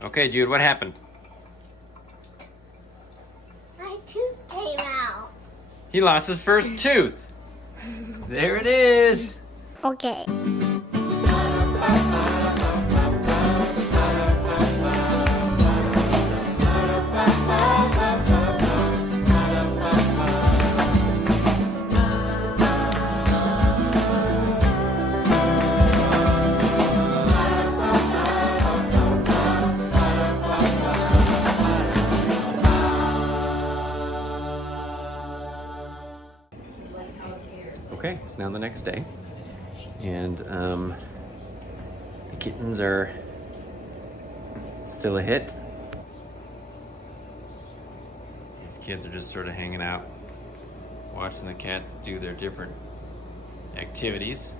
Okay, Jude, what happened? My tooth came out. He lost his first tooth. There it is. Okay. Okay, it's now the next day, and the kittens are still a hit. These kids are just sort of hanging out, watching the cats do their different activities.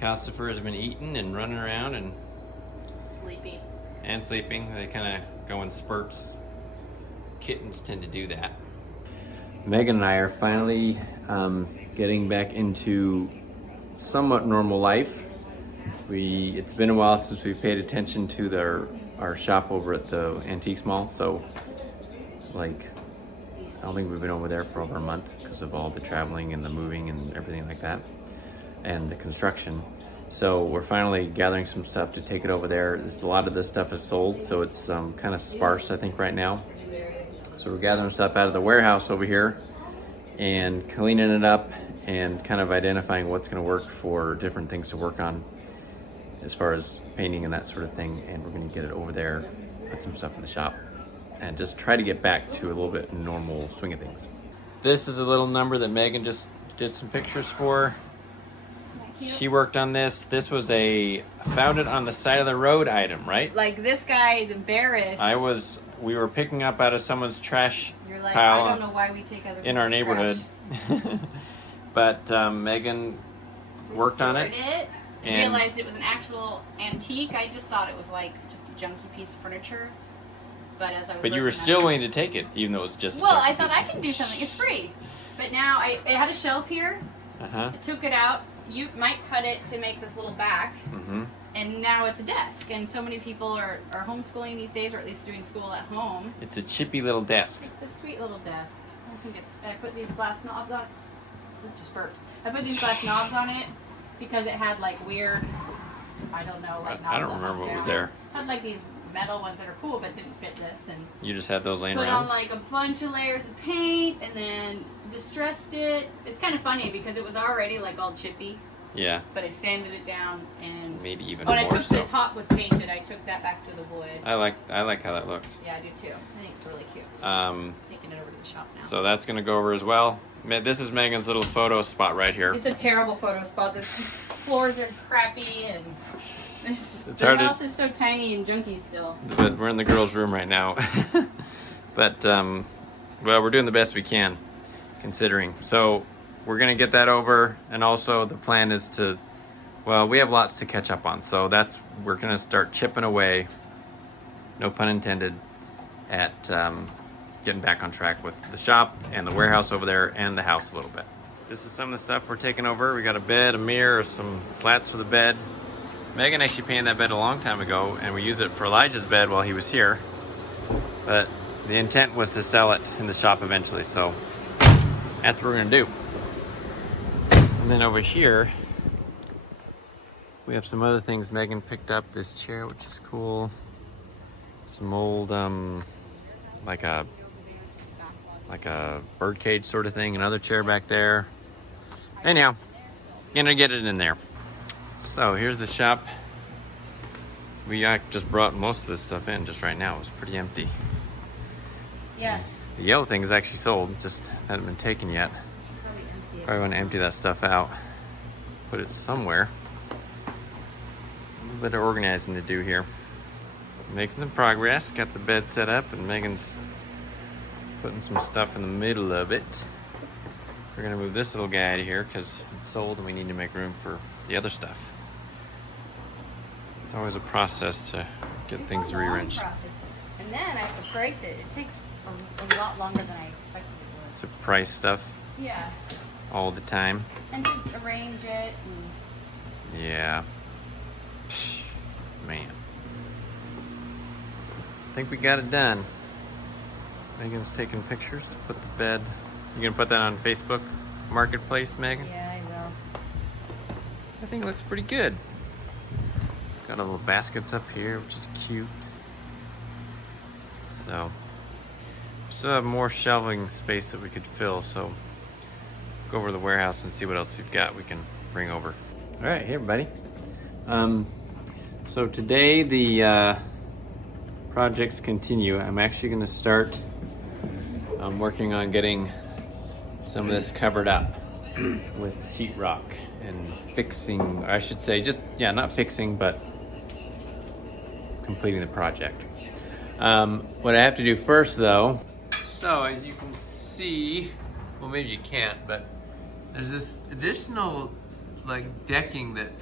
Calcifer has been eating and running around and Sleeping. sleeping. They kind of go in spurts. Kittens tend to do that. Megan and I are finally getting back into somewhat normal life. It's been a while since we paid attention to our shop over at the Antiques Mall, so I don't think we've been over there for over a month because of all the traveling and the moving and everything like that, and the construction. So we're finally gathering some stuff to take it over there. A lot of this stuff is sold, so it's kind of sparse, I think, right now. So we're gathering stuff out of the warehouse over here and cleaning it up and kind of identifying what's going to work for different things to work on as far as painting and that sort of thing. And we're going to get it over there, put some stuff in the shop, and just try to get back to a little bit normal swing of things. This is a little number that Megan just did some pictures for. She worked on this. This was a found it on the side of the road item, right? Like, this guy is embarrassed. We were picking up out of someone's trash You're like, pile I don't know why we take other in our neighborhood. But Megan worked on it. And realized it was an actual antique. I just thought it was like just a junky piece of furniture. But as I was But you were still willing to take it, even though it was just. Well, I thought I can do something. It's free. But now it had a shelf here. I took it out. You might cut it to make this little back. Mm-hmm. And now it's a desk. And so many people are homeschooling these days, or at least doing school at home. It's a chippy little desk. It's a sweet little desk. I put these glass knobs on. It just burped. I put these glass knobs on it because it had like weird, I don't know, like knobs. I don't remember what was there. It had like these metal ones that are cool but didn't fit this, and you just had those laying put around? on like a bunch of layers of paint and then distressed it. It's kind of funny because it was already like all chippy. Yeah. But I sanded it down and made it even when more I took so. the top was painted, I took that back to the wood. I like how that looks. Yeah, I do too. I think it's really cute. Taking it over to the shop now. So that's gonna go over as well. This is Megan's little photo spot right here. It's a terrible photo spot. The floors are crappy and the house is so tiny and junky still. But we're in the girls' room right now. But well, we're doing the best we can, considering. So we're gonna get that over, and also the plan is to, well, we have lots to catch up on. So we're gonna start chipping away, no pun intended, at getting back on track with the shop and the warehouse over there and the house a little bit. This is some of the stuff we're taking over. We got a bed, a mirror, some slats for the bed. Megan actually painted that bed a long time ago, and we used it for Elijah's bed while he was here. But the intent was to sell it in the shop eventually, so that's what we're gonna do. And then over here, we have some other things. Megan picked up this chair, which is cool. Some old, like a bird cage sort of thing. Another chair back there. Anyhow, gonna get it in there. So here's the shop. We just brought most of this stuff in just right now. It was pretty empty. Yeah. The yellow thing is actually sold, it just hasn't been taken yet. Probably want to empty that stuff out, put it somewhere. A little bit of organizing to do here. Making some progress. Got the bed set up, and Megan's putting some stuff in the middle of it. We're gonna move this little guy out of here because it's sold and we need to make room for the other stuff. It's always a process to get things rearranged. And then I have to price it. It takes a lot longer than I expected it would. To price stuff Yeah. all the time. And to arrange it. Yeah. Man. think we got it done. Megan's taking pictures to put the bed. You gonna put that on Facebook Marketplace, Megan? Yeah, I will. I think it looks pretty good. Got a little baskets up here, which is cute. So, still have more shelving space that we could fill, so go over to the warehouse and see what else we've got we can bring over. All right, hey everybody. So today the projects continue. I'm actually gonna start working on getting some of this covered up with sheetrock and fixing, or I should say not fixing, but completing the project. What I have to do first though, so as you can see, well maybe you can't, but there's this additional like decking that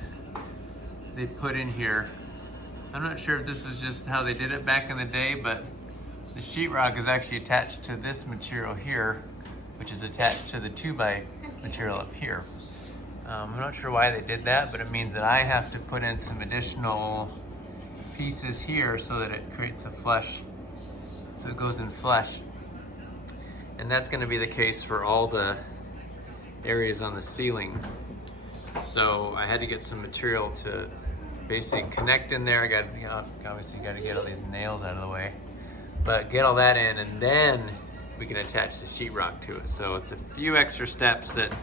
they put in here. I'm not sure if this is just how they did it back in the day, but the sheetrock is actually attached to this material here, which is attached to the 2x material up here. I'm not sure why they did that, but it means that I have to put in some additional pieces here so that it creates a flush, so it goes in flush. And that's going to be the case for all the areas on the ceiling. So I had to get some material to basically connect in there. I got, obviously got to get all these nails out of the way, but get all that in, and then we can attach the sheetrock to it. So it's a few extra steps that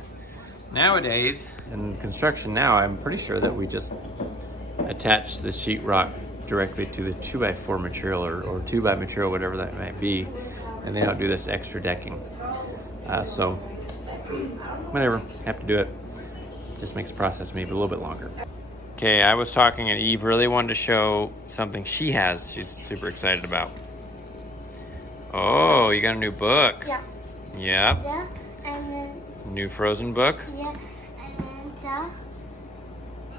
nowadays in construction now, I'm pretty sure that we just attach the sheetrock directly to the 2x4 material or 2x material, whatever that might be, and they don't do this extra decking. So whatever, have to do it. Just makes the process maybe a little bit longer. Okay, I was talking and Eve really wanted to show something she has she's super excited about. Oh, you got a new book. Yeah. Yep. Yeah. And then. New Frozen book. Yeah. And then that.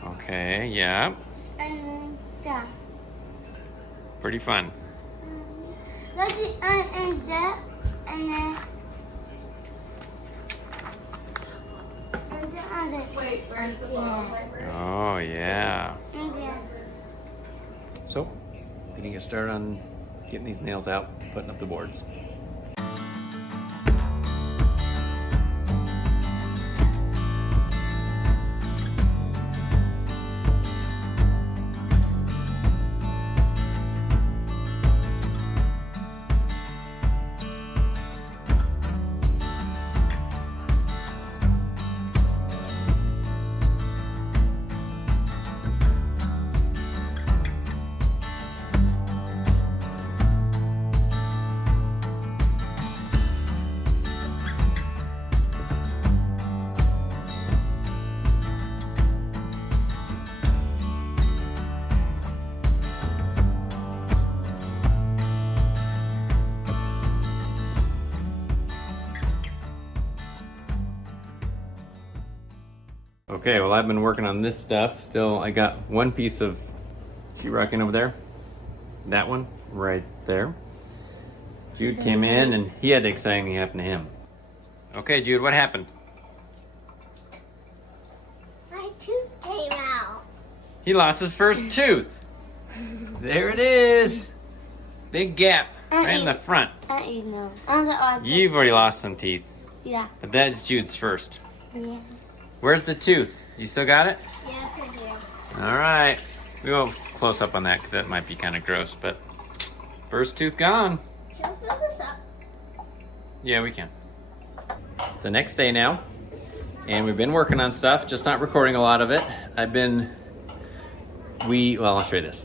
Okay, yeah. And then that. Pretty fun. That's the and that. And then. And the other. Wait, where's the ball? Oh, yeah. And then. So, we can get started on getting these nails out, putting up the boards. Okay, well I've been working on this stuff. Still, I got one piece of sheetrock in over there. That one right there. Jude came in and he had an exciting thing happen to him. Okay, Jude, what happened? My tooth came out. He lost his first tooth. There it is. Big gap right in the front. I know. On the other. You've already lost some teeth, Yeah. but that's Jude's first. Yeah. Where's the tooth? You still got it? Yes, I do. All right. We won't close up on that because that might be kind of gross, but first tooth gone. Can I fill this up? Yeah, we can. It's the next day now, and we've been working on stuff, just not recording a lot of it. I'll show you this.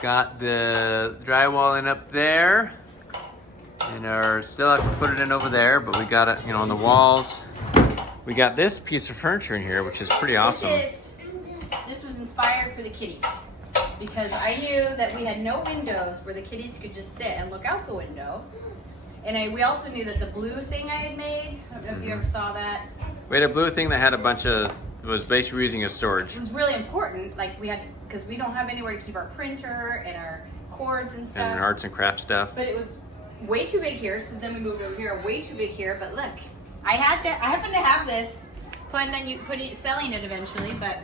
Got the drywall in up there, and still have to put it in over there, but we got it, on the walls. We got this piece of furniture in here, which is pretty awesome. This was inspired for the kitties because I knew that we had no windows where the kitties could just sit and look out the window. And we also knew that the blue thing I had made, I don't know if you ever saw that. We had a blue thing that had a bunch of, was basically using as storage. It was really important, because we don't have anywhere to keep our printer and our cords and stuff. And arts and crafts stuff. But it was way too big here, so then we moved over here, way too big here, but look. I happen to have this, planned on selling it eventually, but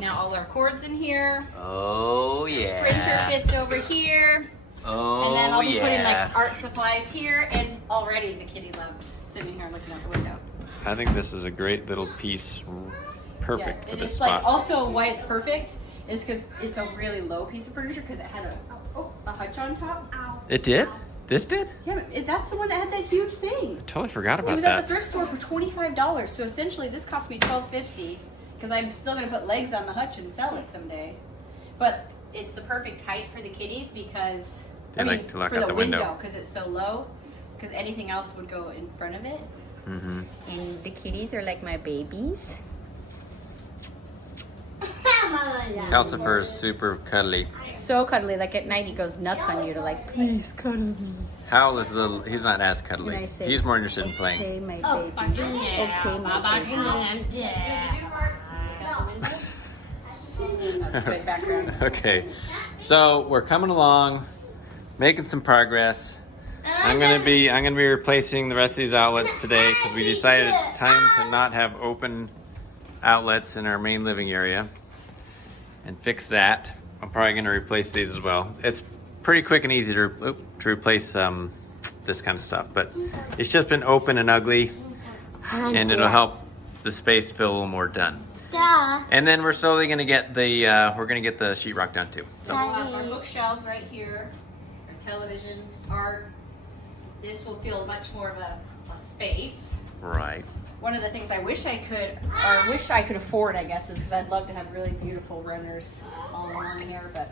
now all our cords in here. Oh yeah. Printer fits over here. Oh, And then I'll be putting yeah. like art supplies here, and already the kitty loved sitting here looking out the window. I think this is a great little piece. Perfect Yeah, for and this it's spot. like also why it's perfect is because it's a really low piece of furniture because it had a hutch on top. Ow. It did? This did? Yeah, but that's the one that had that huge thing. I totally forgot It about was at that. the thrift store for $25. So essentially, this cost me $12.50 because I'm still gonna put legs on the hutch and sell it someday. But it's the perfect height for the kitties because They like to look for out the the window. window because it's so low. Because anything else would go in front of it. Mm-hmm. And the kitties are like my babies. Calcifer is super cuddly. So cuddly, like at night he goes nuts on you to like, please cuddle me. Howl is he's not as Can I cuddly. say- He's more interested in playing. Okay, my baby. Okay, my baby. That's good background. Okay, so we're coming along, making some progress. I'm gonna be replacing the rest of these outlets today because we decided it's time to not have open outlets in our main living area and fix that. I'm probably gonna replace these as well. It's pretty quick and easy to replace this kind of stuff, but it's just been open and ugly, and it'll help the space feel a little more done. And then we're slowly gonna get the sheetrock done too. So We'll have our bookshelves right here, our television, art. This will feel much more of a space. right. One of the things I wish I could afford, I guess, is because I'd love to have really beautiful runners all along here, but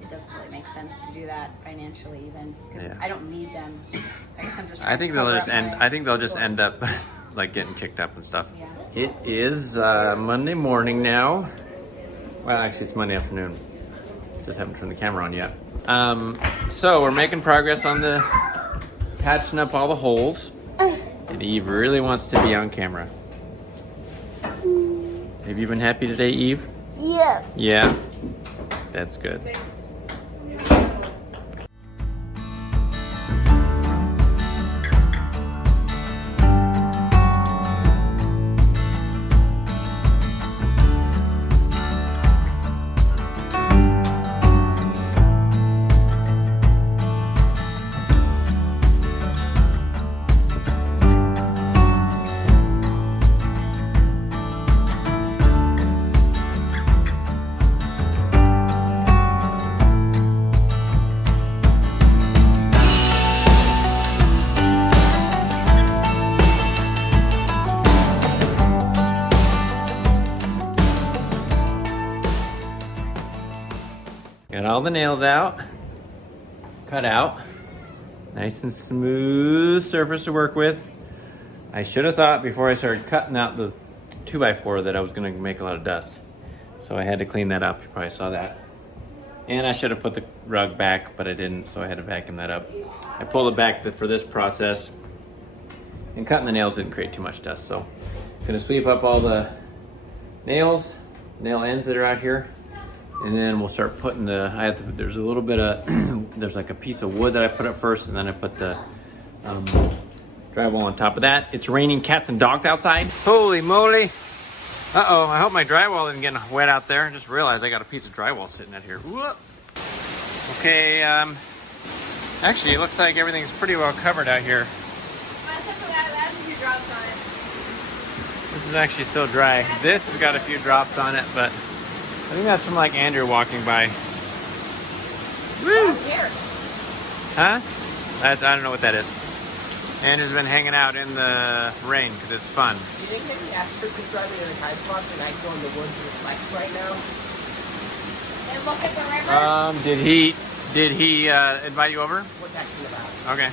it doesn't really make sense to do that financially even because Yeah. I don't need them. I guess I'm just. I think they'll just end up like getting kicked up and stuff. Yeah. It is Monday morning now. Well, actually, it's Monday afternoon. Just haven't turned the camera on yet. So we're making progress on the patching up all the holes. And Eve really wants to be on camera. Have you been happy today, Eve? Yeah. Yeah. That's good. Got all the nails out, cut out, nice and smooth surface to work with. I should have thought before I started cutting out the 2x4 that I was gonna make a lot of dust. So I had to clean that up, you probably saw that. And I should have put the rug back, but I didn't, so I had to vacuum that up. I pulled it back for this process, and cutting the nails didn't create too much dust, so I'm gonna sweep up all the nail ends that are out here. And then we'll start putting there's a little bit of, there's like a piece of wood that I put up first, and then I put the drywall on top of that. It's raining cats and dogs outside. Holy moly. Uh-oh, I hope my drywall isn't getting wet out there. I just realized I got a piece of drywall sitting out here. Whoop. Okay, actually it looks like everything's pretty well covered out here. Except for that has a few drops on it. This is actually still dry. This has got a few drops on it, but I think that's from like Andrew walking by. Woo! Here. Huh? I don't know what that is. Andrew's been hanging out in the rain because it's fun. Do you think maybe Asper could drive me to the high spots and I go in the woods with Lex right now? And look at the river. Did he invite you over? We're texting about it. Okay.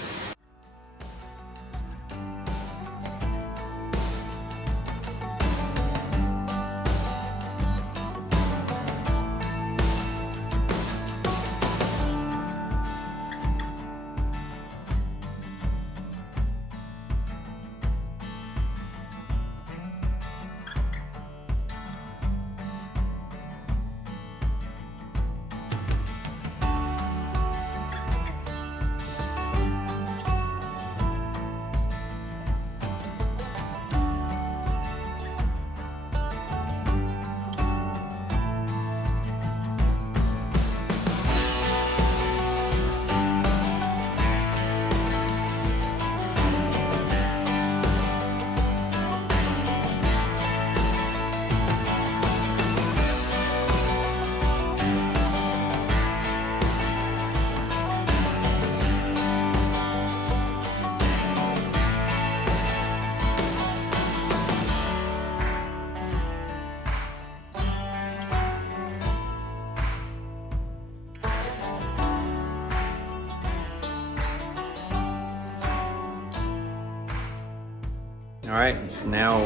All right, it's now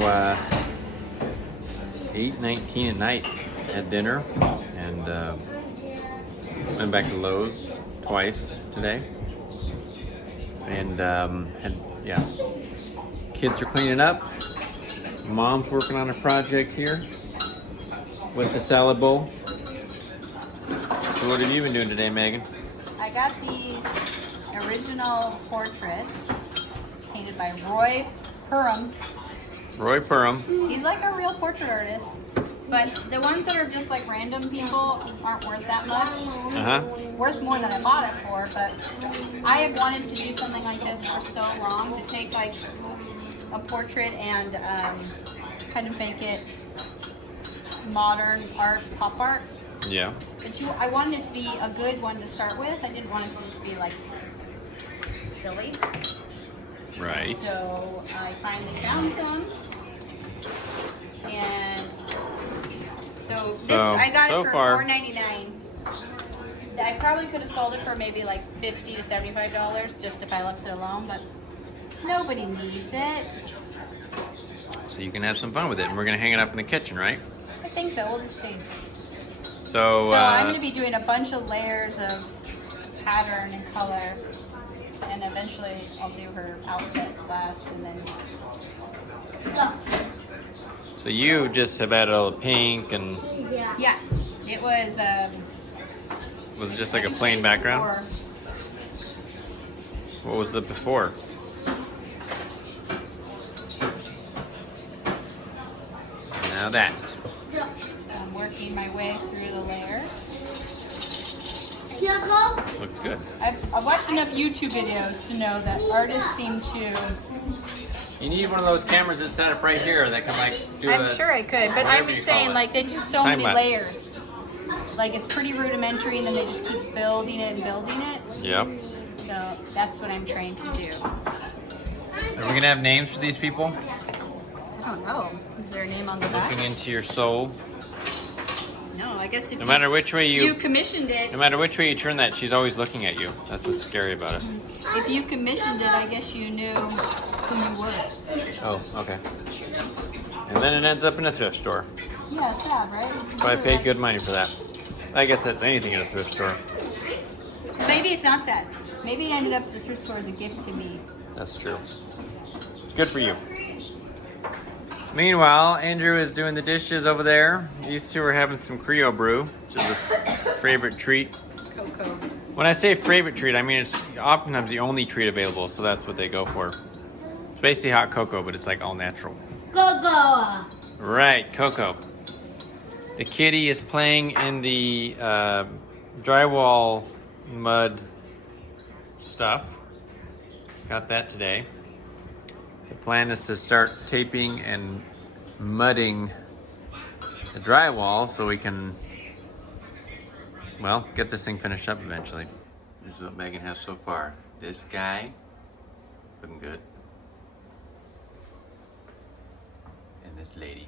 8:19 at night. Had dinner and went back to Lowe's twice today. And kids are cleaning up. Mom's working on a project here with the salad bowl. So what have you been doing today, Megan? I got these original portraits painted by Roy Perham. Roy Perham. He's like a real portrait artist, but the ones that are just like random people aren't worth that much. Worth more than I bought it for, but I have wanted to do something like this for so long, to take like a portrait and kind of make it modern art, pop art. Yeah. But I wanted it to be a good one to start with. I didn't want it to just be like silly. Right. So I finally found some, and so this I got it for $4.99. I probably could have sold it for maybe like $50 to $75 just if I left it alone, but nobody needs it. So you can have some fun with it, and we're gonna hang it up in the kitchen, right? I think so. We'll just see. So I'm going to be doing a bunch of layers of pattern and color, and eventually I'll do her outfit last, and then. So you just have added all the pink and. Yeah, it was. Was it just like a plain background? What was it before? Now that. I'm working my way through the layers. Looks good. I've watched enough YouTube videos to know that artists seem to. You need one of those cameras that's set up right here that can like do I'm sure I could, but I'm just saying, like, they do so many Time-lapse. layers. Like, it's pretty rudimentary, and then they just keep building it and building it. Yep. So that's what I'm trained to do. Are we gonna have names for these people? I don't know. Is there a name on the back? Looking into your soul. No, I guess if No matter which way you commissioned it. No matter which way you turn that, she's always looking at you. That's what's scary about it. If you commissioned it, I guess you knew who you were. Oh, okay. And then it ends up in a thrift store. Yeah, sad, right? So I paid good money for that. I guess that's anything in a thrift store. Maybe it's not sad. Maybe it ended up at the thrift store as a gift to me. That's true. It's good for you. Meanwhile, Andrew is doing the dishes over there. These two are having some Creole brew, which is a favorite treat. Cocoa. When I say favorite treat, I mean it's oftentimes the only treat available, so that's what they go for. It's basically hot cocoa, but it's like all natural. Go. Right, cocoa. The kitty is playing in the drywall mud stuff. Got that today. The plan is to start taping and mudding the drywall so we can, well, get this thing finished up eventually. This is what Megan has so far. This guy, looking good. And this lady.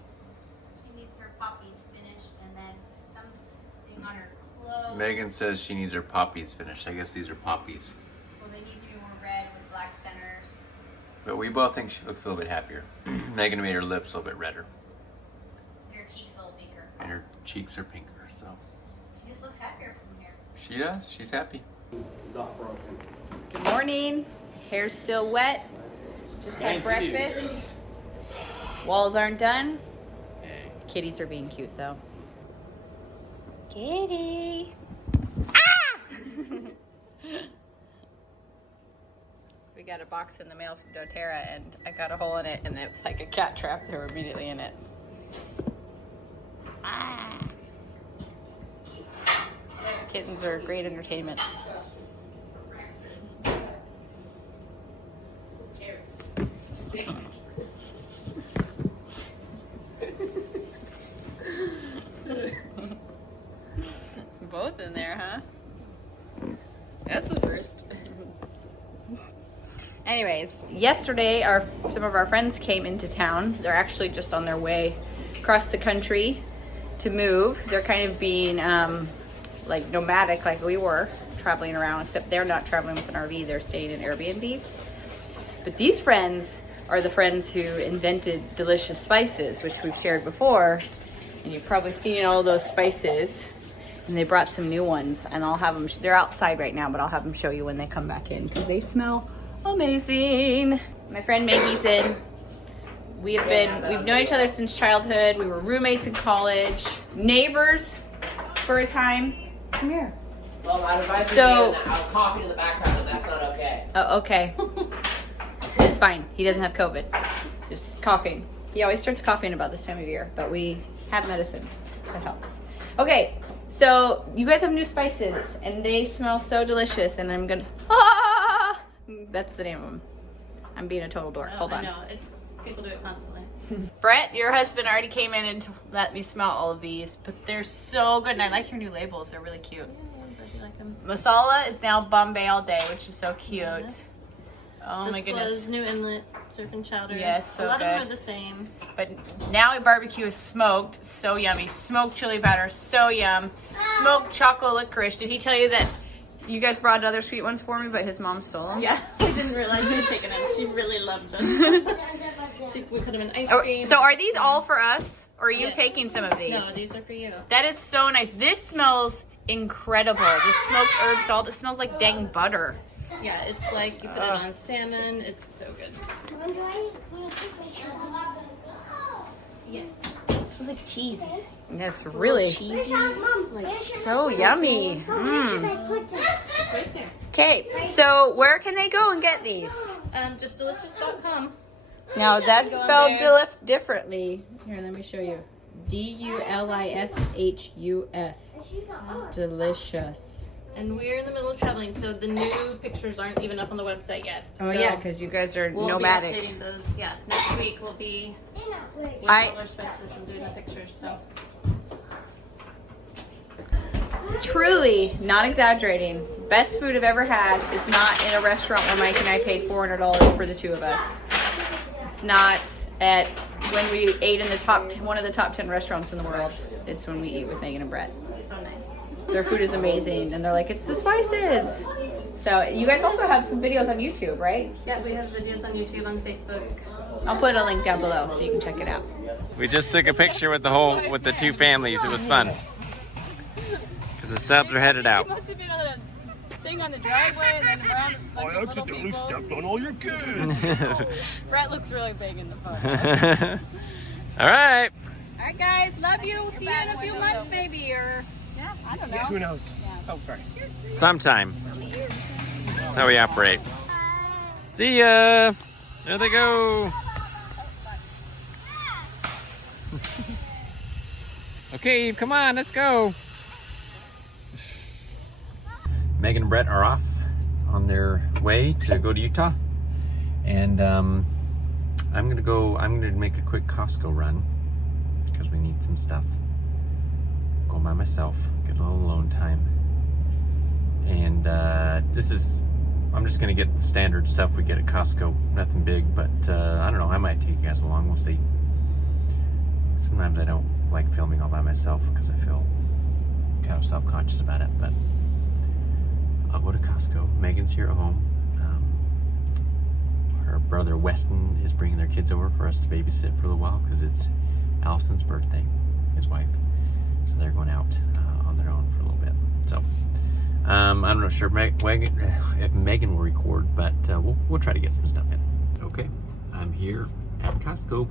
She needs her poppies finished and then something on her clothes. Megan says she needs her poppies finished. I guess these are poppies. Well, they need to be more red with black centers. But we both think she looks a little bit happier. Megan made her lips a little bit redder. And her cheeks a little pinker. And her cheeks are pinker, so. She just looks happier from here. She does. She's happy. Good morning. Hair's still wet. Just had breakfast. Walls aren't done. Kitties are being cute though. Kitty. Ah! We got a box in the mail from doTERRA and I got a hole in it and it's like a cat trap. They were immediately in it. Ah. Kittens are great entertainment. Both in there, huh? That's the first. Anyways, yesterday some of our friends came into town. They're actually just on their way across the country to move. They're kind of being like nomadic like we were, traveling around, except they're not traveling with an RV, they're staying in Airbnbs. But these friends are the friends who invented delicious spices, which we've shared before. And you've probably seen all those spices. And they brought some new ones, and I'll have them, they're outside right now, but I'll have them show you when they come back in because they smell amazing. My friend Maggie's in. We've known each other since childhood. We were roommates in college, neighbors for a time. Come here. Well, my advice So- I was coughing in the background, and that's not okay. Oh, okay. It's fine. He doesn't have COVID. Just coughing. He always starts coughing about this time of year, but we have medicine that helps. Okay, so you guys have new spices, and they smell so delicious, and I'm gonna... Ah! That's the name of them. I'm being a total dork. Hold on. I know, it's people do it constantly. Brett, your husband already came in and let me smell all of these, but they're so good, and I like your new labels. They're really cute. You like them? Masala is now Bombay all day, which is so cute. Yes. Oh my This goodness. was New Inlet surf and chowder. Yes, so a lot of them good. are the same. But now barbecue is smoked, so yummy. Smoked chili powder, so yum. Smoked chocolate licorice. Did he tell you that you guys brought other sweet ones for me, but his mom stole them? Yeah, we didn't realize you had taken them. She really loved them. We put them in ice cream. So are these all for us, or are you Yes. taking some of these? No, these are for you. That is so nice. This smells incredible. This smoked herb salt. It smells like dang butter. Yeah, it's like you put it on salmon. It's so good. Yes. It smells like cheesy. That's really Cheesy. so yummy. Mm. It's right there. Okay, so where can they go and get these? Just delicious.com. Now that's Go on spelled there. differently. Here, let me show you. DULISHUS. Delicious. And we're in the middle of traveling, so the new pictures aren't even up on the website yet. Oh so yeah, because you guys are we'll nomadic. be updating those. Yeah, next week we'll be with I- all our spices and doing the pictures. So Truly, not exaggerating, best food I've ever had is not in a restaurant where Mike and I paid $400 for the two of us. It's not at when we ate in the one of the top 10 restaurants in the world. It's when we eat with Megan and Brett. so nice. Their food is amazing, and they're like, it's the spices. So you guys also have some videos on YouTube, right? Yeah, we have videos on YouTube, on Facebook. I'll put a link down below so you can check it out. We just took a picture with the two families. It was fun. Because the Stubbs are headed out. Must have been on a thing on the driveway and then around a bunch of little people. stepped on all your kids. Brett looks really big in the photo. All right. All right, guys, love you. See you in a few months, maybe, or I don't know. Who knows? Oh, sorry. Sometime. That's how we operate. See ya. There they go. Okay, come on, let's go. Megan and Brett are off on their way to go to Utah. And I'm gonna make a quick Costco run because we need some stuff. Go by myself, get a little alone time. And I'm just gonna get the standard stuff we get at Costco. Nothing big, but I don't know, I might take you guys along, we'll see. Sometimes I don't like filming all by myself because I feel kind of self-conscious about it, but I'll go to Costco. Megan's here at home. Her brother Weston is bringing their kids over for us to babysit for a little while because it's Allison's birthday, his wife. So they're going out on their own for a little bit. So I'm not sure if Megan will record, but we'll try to get some stuff in. Okay, I'm here at Costco.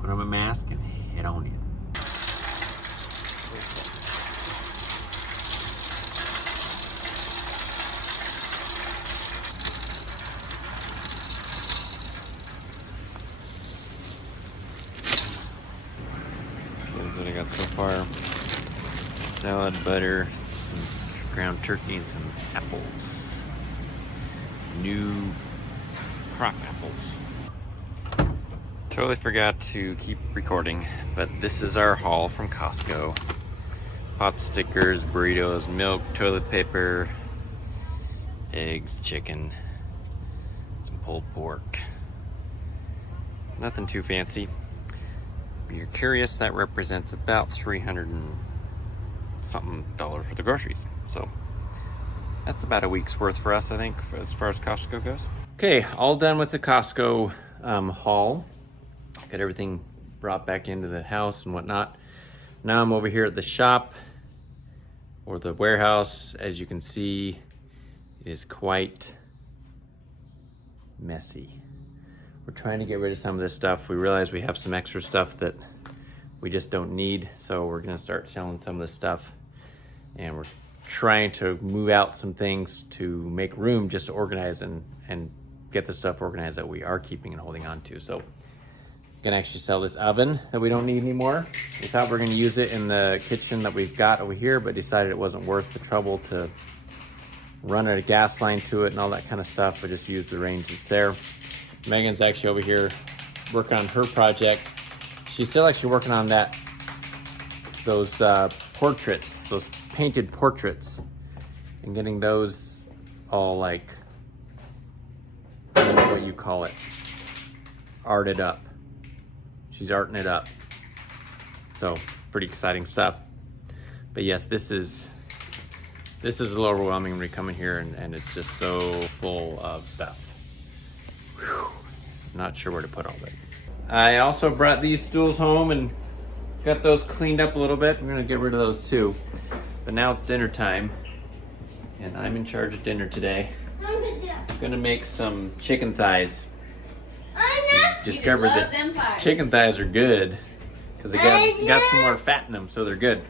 Put on my mask and head on in. So this is what I got so far. Salad, butter, some ground turkey, and some apples. New crop apples. Totally forgot to keep recording, but this is our haul from Costco. Pot stickers, burritos, milk, toilet paper, eggs, chicken, some pulled pork. Nothing too fancy. If you're curious, that represents about $300 and something worth of groceries. So that's about a week's worth for us, I think, as far as Costco goes. Okay, all done with the Costco haul. Got everything brought back into the house and whatnot. Now I'm over here at the shop or the warehouse. As you can see, it is quite messy. We're trying to get rid of some of this stuff. We realize we have some extra stuff that we just don't need, so we're gonna start selling some of this stuff. And we're trying to move out some things to make room just to organize and get the stuff organized that we are keeping and holding on to. So gonna actually sell this oven that we don't need anymore. We thought we were gonna use it in the kitchen that we've got over here, but decided it wasn't worth the trouble to run a gas line to it and all that kind of stuff. We just used the range that's there. Megan's actually over here working on her project. She's still actually working on those portraits, those painted portraits, and getting those all like, I don't know what you call it, arted up. She's arting it up. So pretty exciting stuff. But yes, this is a little overwhelming when we come in here and it's just so full of stuff. Whew. Not sure where to put all of it. I also brought these stools home and got those cleaned up a little bit. I'm gonna get rid of those too. But now it's dinner time and I'm in charge of dinner today. I'm gonna make some chicken thighs. Discovered that chicken thighs are good because they got some more fat in them, so they're good.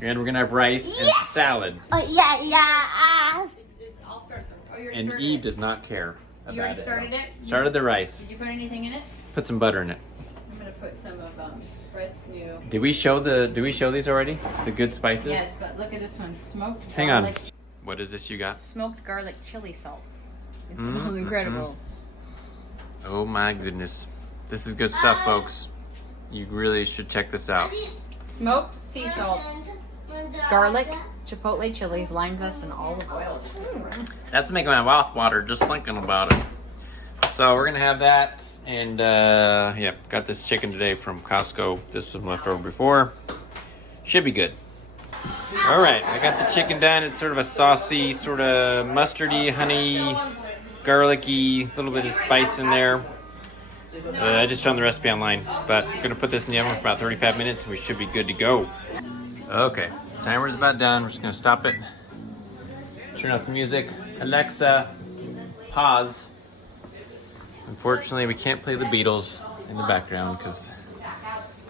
And we're gonna have rice and salad. Oh yeah. I'll start them. And Eve does not care about it. You already started it? Started the rice. Did you put anything in it? Put some butter in it. I'm gonna put some of Brett's new. Did we show these already? The good spices? Yes, but look at this one, smoked. Hang garlic, on. What is this you got? Smoked garlic chili salt. It smells incredible. Oh my goodness. This is good stuff, folks. You really should check this out. Smoked sea salt, garlic, chipotle chilies, lime zest, and olive oil. That's making my mouth water just thinking about it. So we're gonna have that, and yeah, got this chicken today from Costco. This was left over before. Should be good. All right, I got the chicken done. It's sort of a saucy, sort of mustardy, honey, garlicky, little bit of spice in there. I just found the recipe online, but I'm gonna put this in the oven for about 35 minutes and we should be good to go. Okay, timer's about done. We're just gonna stop it. Turn off the music. Alexa, pause. Unfortunately, we can't play the Beatles in the background because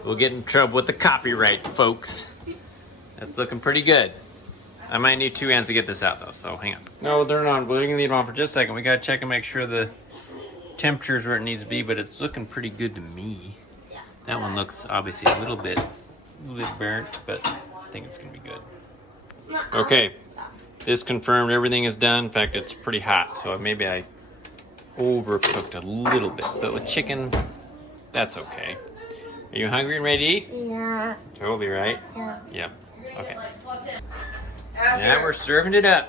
we'll get in trouble with the copyright, folks. That's looking pretty good. I might need 2 hands to get this out though, so hang on. No, they're not. We're gonna leave them on for just a second. We gotta check and make sure the temperature's where it needs to be, but it's looking pretty good to me. Yeah. That one looks obviously a little bit burnt, but I think it's gonna be good. Okay, this confirmed everything is done. In fact, it's pretty hot, so maybe I overcooked a little bit, but with chicken, that's okay. Are you hungry and ready to eat? Yeah. Totally right? Yeah. Yep. Okay. Asher, Now we're serving it up.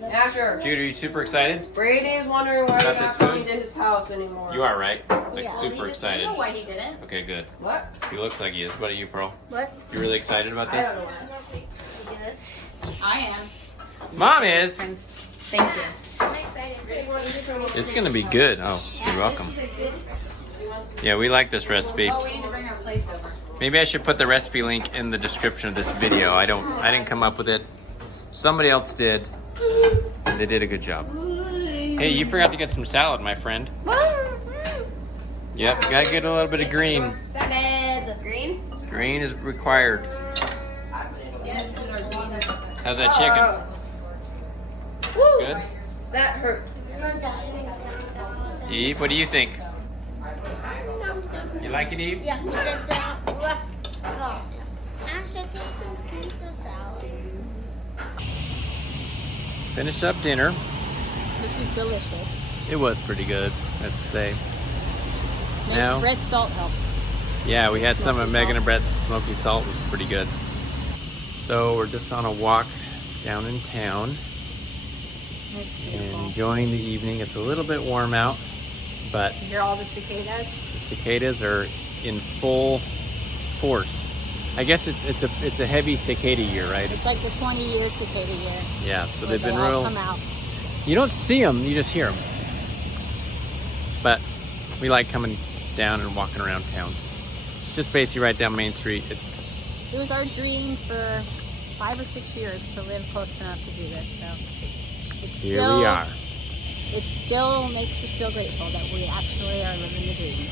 Asher, Jude, are you super excited? Brady is wondering why you're About this not coming food? to his house anymore. You are, right? Like Yeah. super I excited. know why he didn't. Okay, good. What? He looks like he is. What are you, Pearl? What? You really excited about I this? don't know why. Yes. I am. Mom is. Friends, thank you. I'm excited too. It's gonna be good. Oh, you're welcome. Yeah, we like this recipe. Oh, we need to bring our plates over. Maybe I should put the recipe link in the description of this video. I didn't come up with it. Somebody else did, and they did a good job. Hey, you forgot to get some salad, my friend. Yep, gotta get a little bit of green. Salad. Green? Green is required. Yes, How's that chicken? Woo! Good? That hurt. Eve, what do you think? You like it, Eve? Yeah, the rust. Actually, take some Caesar salad. Finished up dinner. Which was delicious. It was pretty good, I have to say. Maybe Now, red salt helped. yeah, we had some of Smoky Megan salt. and Brett's smoky salt. It was pretty good. So we're just on a walk down in town It's and beautiful. enjoying the evening. It's a little bit warm out, but You hear all the cicadas? the cicadas are in full force. I guess it's a heavy cicada year, right? It's like the 20-year cicada year. Yeah, so where they've been they all real. come out. You don't see them, you just hear them. but we like coming down and walking around town. Just basically right down Main Street. It was our dream for 5 or 6 years to live close enough to do this, so it's Here we are. It still makes us feel grateful that we actually are living the dream.